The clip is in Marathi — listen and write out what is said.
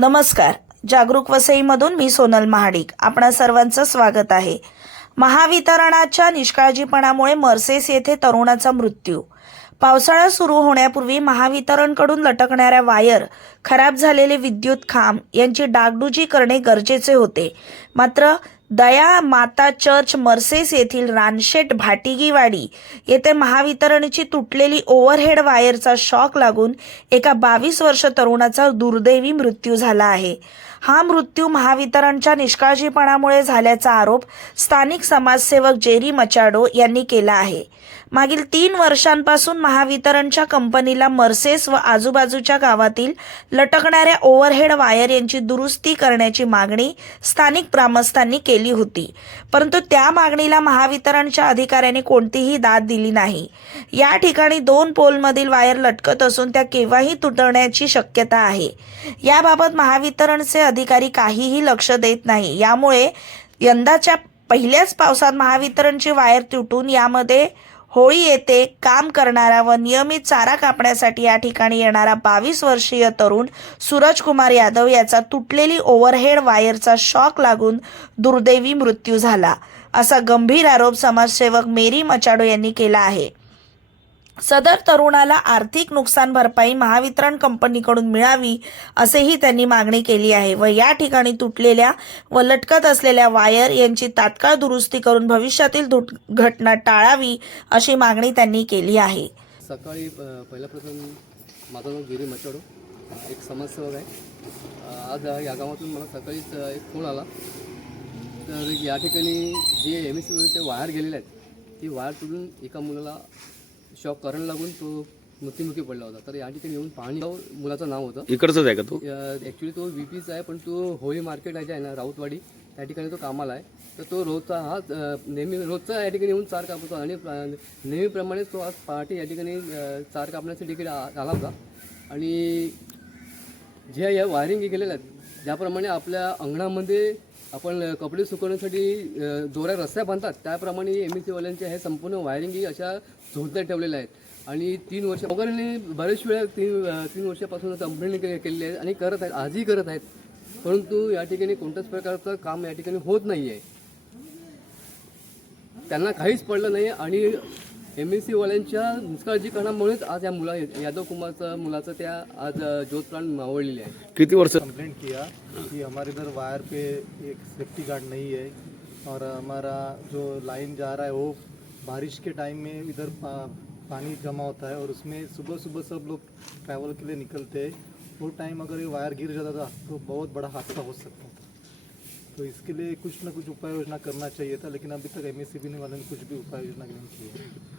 नमस्कार. जागरूक वसईमधून मी सोनल महाडिक. आपणा सर्वांचं स्वागत आहे. महावितरणाच्या निष्काळजीपणामुळे मर्सेस येथे तरुणाचा मृत्यू. पावसाळा सुरू होण्यापूर्वी महावितरणकडून लटकणाऱ्या वायर खराब झालेले विद्युत खांब यांची डागडुजी करणे गरजेचे होते. मात्र दया माता चर्च मर्सेस येथील रानशेट भाटिगीवाडी येथे महावितरणची तुटलेली ओव्हरहेड वायरचा शॉक लागून एका बावीस वर्ष तरुणाचा दुर्दैवी मृत्यू झाला आहे. हा मृत्यू महावितरणच्या निष्काळजीपणामुळे झाल्याचा आरोप स्थानिक समाजसेवक जेरी मचाडो यांनी केला आहे. मागील तीन वर्षांपासून महावितरणच्या कंपनीला मर्सेस व आजूबाजूच्या गावातील लटकणाऱ्या ओव्हरहेड वायर यांची दुरुस्ती करण्याची मागणी स्थानिक ग्रामस्थांनी केली होती. परंतु त्या मागणीला महावितरणच्या अधिकाऱ्यांनी कोणतीही दाद दिली नाही. या ठिकाणी दोन पोलमधील वायर लटकत असून त्या केव्हाही तुटण्याची शक्यता आहे. याबाबत महावितरणचे अधिकारी काहीही लक्ष देत नाही. यामुळे यंदाच्या पहिल्याच पावसात महावितरणची वायर तुटून यामध्ये होळी येथे काम करणारा व नियमित चारा कापण्यासाठी या ठिकाणी येणारा बावीस वर्षीय तरुण सूरज कुमार यादव याचा तुटलेली ओव्हरहेड वायरचा शॉक लागून दुर्दैवी मृत्यू झाला. असा गंभीर आरोप समाजसेवक मेरी मचाडो यांनी केला आहे. सदर तरुणाला आर्थिक नुकसान भरपाई महावितरण कंपनीकडून मिळावी असेही त्यांनी मागणी केली आहे व या ठिकाणी तुटलेल्या व लटकत असलेल्या वायर यांची तात्काळ दुरुस्ती करून भविष्यातील घटना टाळावी अशी मागणी त्यांनी केली आहे. सकाळी पहिला प्रथम माझं नाव गिरी मचाडो. एक समाजसेवक आहे. आज या गावातून मला सकाळीच एक फोन आला. तर या ठिकाणी जे एम एस सी वायर गेलेले आहेत ती वायर तुटून एका मुलाला शॉक करंट लागून तो मृत्युमुखी पडला होता. तर या ठिकाणी येऊन पाहणी मुलाचं नाव होतं. इकडचंच आहे का तू? ॲक्च्युली तो व्ही पीचा आहे पण तो होळी मार्केट आहे जे आहे ना राऊतवाडी त्या ठिकाणी तो कामाला आहे. तर तो रोजचा हा नेहमी रोजचा या ठिकाणी येऊन चार कापतो. आणि नेहमीप्रमाणे तो आज पहाटे या ठिकाणी चार कापण्यासाठी तिकीट आला होता. आणि ज्या या वायरिंग केलेल्या आहेत ज्याप्रमाणे आपल्या अंगणामध्ये आपण कपडे सुकवण्यासाठी जोऱ्या रस्त्या बांधतात. त्याप्रमाणे एम एस सीवाल्यांच्या हे संपूर्ण वायरिंगही अशा झोडल्या ठेवलेल्या आहेत. आणि तीन वर्ष वगैरे बरेच वेळा तीन तीन वर्षापासून कंप्लेंट केलेली आहे आणि करत आहेत आजही करत आहेत. परंतु या ठिकाणी कोणत्याच प्रकारचं काम या ठिकाणी होत नाही आहे त्यांना काहीच पडलं नाही आणि एम एस सीवाल्यांच्या निष्काळजीपणामुळेच आज या मुला यादव कुमारचं मुलाचं त्या आज ज्योत प्राण मावळलेले आहे. किती वर्ष? कंप्लेंट किया कि हमारे इधर वायर पे एक सेफ्टी गार्ड नहीं है और हमारा जो लाइन जा रहा है वो बारिश के टाइम में इधर पा, पानी जमा होता है और उसमें सुबह सुबह सब लोग ट्रैवल के लिए निकलते हैं। वो टाइम अगर ये वायर गिर जाता था तो बहुत बड़ा हादसा हो सकता था। तो इसके लिए कुछ ना कुछ उपाय योजना करना चाहिए था लेकिन अभी तक एम एस वालों ने कुछ भी उपाय योजना नहीं की है